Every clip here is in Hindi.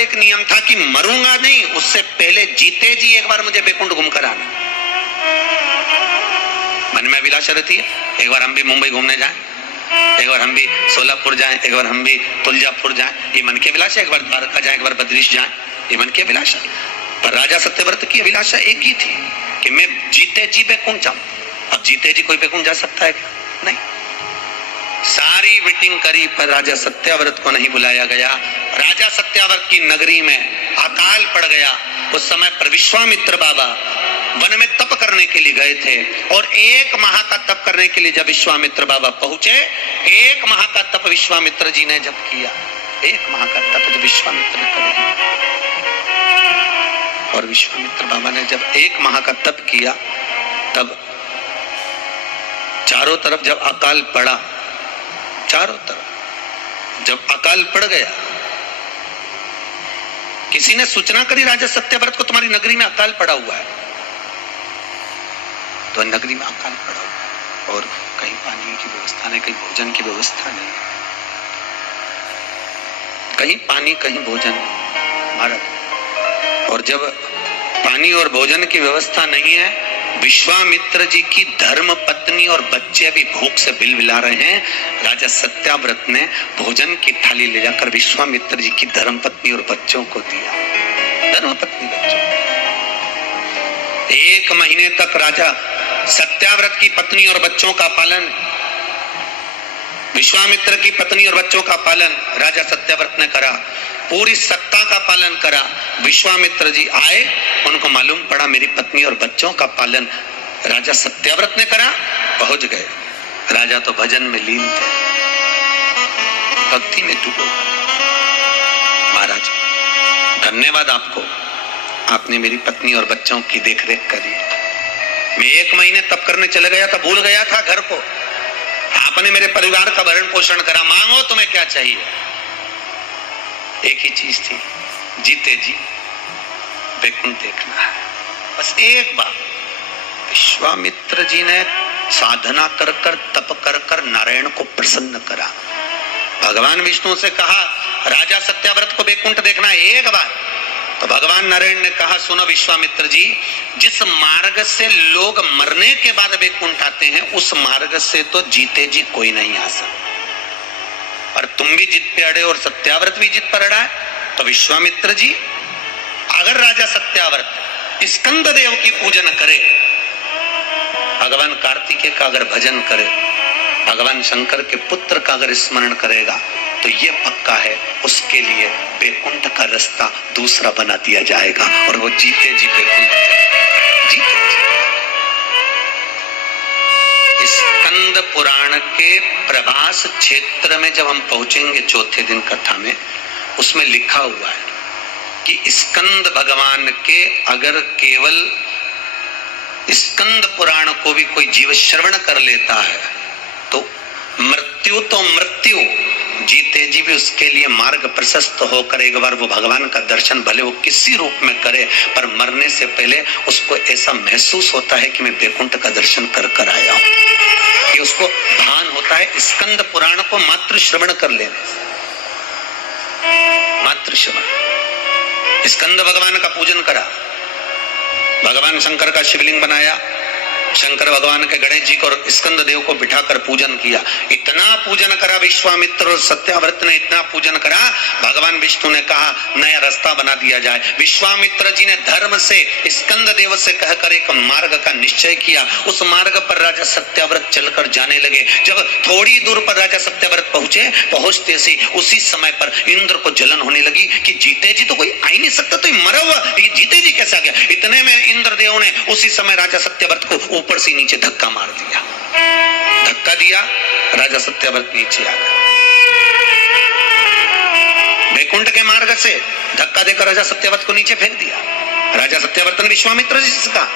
एक नियम था कि मरूंगा नहीं, उससे पहले जीते जी एक बार मुझे बैकुंठ घूम कर आना। मन में अभिलाषा रहती है, एक बार हम भी मुंबई घूमने जाएं, एक बार हम भी सोलापुर जाएं, एक बार हम भी तुलजापुर जाएं, ये मन की अभिलाषा। एक बार द्वारका जाएं, एक बार बद्रीश जाएं, ये मन की अभिलाषा। पर राजा सत्यव्रत की अभिलाषा एक ही थी कि मैं जीते जी बैकुंठ जाऊं। अब जीते जी कोई बैकुंठ जा सकता है क्या? नहीं। सारी मीटिंग करी पर राजा सत्याव्रत को नहीं बुलाया गया। राजा सत्याव्रत की नगरी में अकाल पड़ गया। उस समय पर विश्वामित्र बाबा वन में तप करने के लिए गए थे और 1 माह का तप करने के लिए जब विश्वामित्र बाबा पहुंचे, 1 माह का तप विश्वामित्र जी ने जब किया, 1 माह का तप जब विश्वामित्र ने किया और विश्वामित्र बाबा ने जब 1 माह का तप किया, तब चारों तरफ जब अकाल पड़ा, चारों तरफ जब अकाल पड़ गया, किसी ने सूचना करी राजा सत्यव्रत को तुम्हारी नगरी में अकाल पड़ा हुआ है। तो नगरी में अकाल पड़ा हुआ है और कहीं पानी की व्यवस्था नहीं, कहीं भोजन की व्यवस्था नहीं, कहीं पानी कहीं भोजन महाराज। और जब पानी और भोजन की व्यवस्था नहीं है, विश्वामित्र जी की धर्म पत्नी और बच्चे भी भूख से बिलबिला रहे हैं। राजा सत्याव्रत ने भोजन की थाली ले जाकर विश्वामित्र जी की धर्म पत्नी और बच्चों को दिया। धर्म पत्नी बच्चों 1 महीने तक राजा सत्याव्रत की पत्नी और बच्चों का पालन, विश्वामित्र की पत्नी और बच्चों का पालन राजा सत्याव्रत ने करा। पूरी सत्ता का पालन करा। विश्वामित्र जी आए, उनको मालूम पड़ा मेरी पत्नी और बच्चों का पालन राजा सत्याव्रत ने करा, पहुंच गए। राजा तो भजन में लीन थे, भक्ति में डूबे। महाराज धन्यवाद आपको, आपने मेरी पत्नी और बच्चों की देखरेख करी। मैं 1 महीने तप करने चले गया था, भूल गया था घर को। आपने मेरे परिवार का भरण पोषण करा, मांगो तुम्हें क्या चाहिए। एक ही चीज थी, जीते जी बैकुंठ देखना है, बस एक बार। विश्वामित्र जी ने साधना कर कर तप कर कर नारायण को प्रसन्न करा। भगवान विष्णु से कहा राजा सत्याव्रत को बैकुंठ देखना है एक बार। तो भगवान नारायण ने कहा सुनो विश्वामित्र जी, जिस मार्ग से लोग मरने के बाद बैकुंठ आते हैं, उस मार्ग से तो जीते जी कोई नहीं आ सकता। और तुम भी जिद पे अड़े और सत्याव्रत भी जिद पर अड़ा है। तो विश्वामित्र जी, अगर राजा सत्याव्रत स्कंद देव की पूजन करे, भगवान कार्तिकेय का अगर भजन करे, भगवान शंकर के पुत्र का अगर स्मरण करेगा, तो ये पक्का है उसके लिए बैकुंठ का रास्ता दूसरा बना दिया जाएगा और वो जीते जी बैकुंठ जीते जी। स्कंद पुराण के प्रभास क्षेत्र में जब हम पहुंचेंगे चौथे दिन कथा में, उसमें लिखा हुआ है कि स्कंद भगवान के अगर केवल स्कंद पुराण को भी कोई जीव श्रवण कर लेता है तो मृत्यु तो मृत्यु, जीते जी भी उसके लिए मार्ग प्रशस्त होकर एक बार वो भगवान का दर्शन भले वो किसी रूप में करे, पर मरने से पहले उसको ऐसा महसूस होता है कि मैं बैकुंठ का दर्शन कर कर आया हूं। ये उसको भान होता है स्कंद पुराण को मात्र श्रवण कर लेने से। मात्र श्रवण। स्कंद भगवान का पूजन करा, भगवान शंकर का शिवलिंग बनाया, शंकर भगवान के गणेश जी को और स्कंद देव को बिठाकर पूजन किया। इतना पूजन करा विश्वामित्र और सत्याव्रत ने, इतना पूजन करा, भगवान विष्णु ने कहा नया रास्ता बना दिया जाए। विश्वामित्र जी ने धर्म से स्कंद देव से कहकर एक मार्ग का निश्चय किया। उस मार्ग पर राजा सत्याव्रत चलकर जाने लगे। जब थोड़ी दूर पर राजा सत्याव्रत पहुंचे, पहुंचते से उसी समय पर इंद्र को जलन होने लगी कि जीते जी तो कोई आ ही नहीं सकता, तो मरा हुआ ये जीते जी कैसे आ गया। इतने में इंद्रदेव ने उसी समय राजा सत्याव्रत को ऊपर से नीचे धक्का मार दिया। धक्का दिया, राजा सत्याव्रत नीचे आ गया। बैकुंठ के मार्ग से धक्का देकर राजा सत्याव्रत को नीचे फेंक दिया। राजा सत्याव्रत ने विश्वामित्र जी से कहा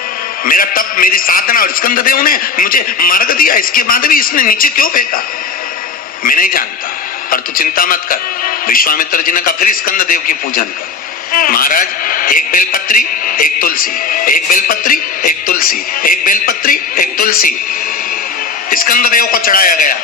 मेरा तप, मेरी साधना और स्कंद देव ने मुझे मार्ग दिया, इसके बाद भी इसने नीचे क्यों फेंका, मैं नहीं जानता, और तू चिंता मत कर। विश्वामित्र जी ने कहा फिर स्कंद देव की पूजन कर। महाराज एक बेलपत्री एक तुलसी, एक बेलपत्री एक तुलसी, एक बेलपत्री एक तुलसी स्कंद देव को चढ़ाया गया।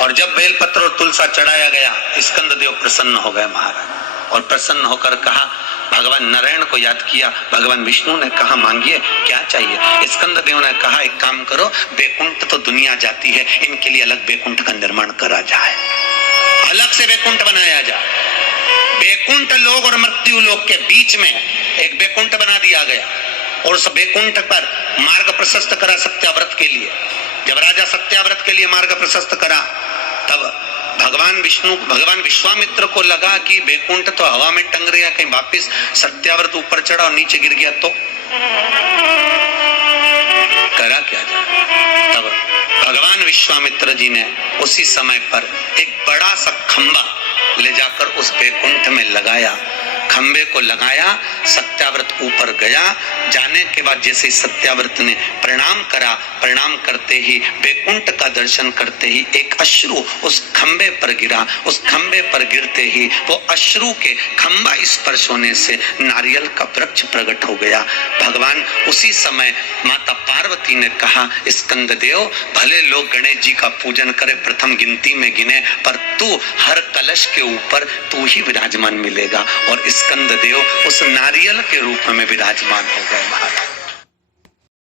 और जब बेलपत्र और तुलसा चढ़ाया गया, स्कंद देव प्रसन्न हो गए। महाराज और प्रसन्न होकर कहा, भगवान नारायण को याद किया। भगवान विष्णु ने कहा, मांगिए क्या चाहिए। स्कंद देव ने कहा, एक काम करो, बैकुंठ तो दुनिया जाती है, इनके लिए अलग बैकुंठ का निर्माण करा जाए, अलग से बैकुंठ बनाया जाए। बैकुंठ लोक और मृत्यु लोक के बीच में एक बैकुंठ बना दिया गया और उस बैकुंठ पर मार्ग प्रशस्त करा सत्याव्रत के लिए। जब राजा सत्याव्रत के लिए मार्ग प्रशस्त करा, तब भगवान विश्वामित्र को लगा कि बैकुंठ तो हवा में टंग रहा, कहीं वापिस सत्याव्रत ऊपर चढ़ा और नीचे गिर गया तो करा क्या जाए। तब भगवान विश्वामित्र जी ने उसी समय पर एक बड़ा सा खंबा ले जाकर उस बैकुंठ में लगाया। खंबे को लगाया, सत्याव्रत ऊपर गया। जाने के बाद जैसे सत्याव्रत ने प्रणाम करा, प्रणाम करते ही, बैकुंठ का दर्शन करते ही एक अश्रु उस खंबे पर गिरा। उस खंबे पर गिरते ही वो अश्रु के खंबा स्पर्श होने से नारियल का वृक्ष प्रकट हो गया। भगवान उसी समय माता पार्वती ने कहा, स्कंददेव, भले लोग गणेश जी का पूजन करे, प्रथम गिनती में गिने, पर तू हर कलश के ऊपर तू ही विराजमान मिलेगा। और स्कंददेव उस नारियल के रूप में विराजमान हो गए महाराज।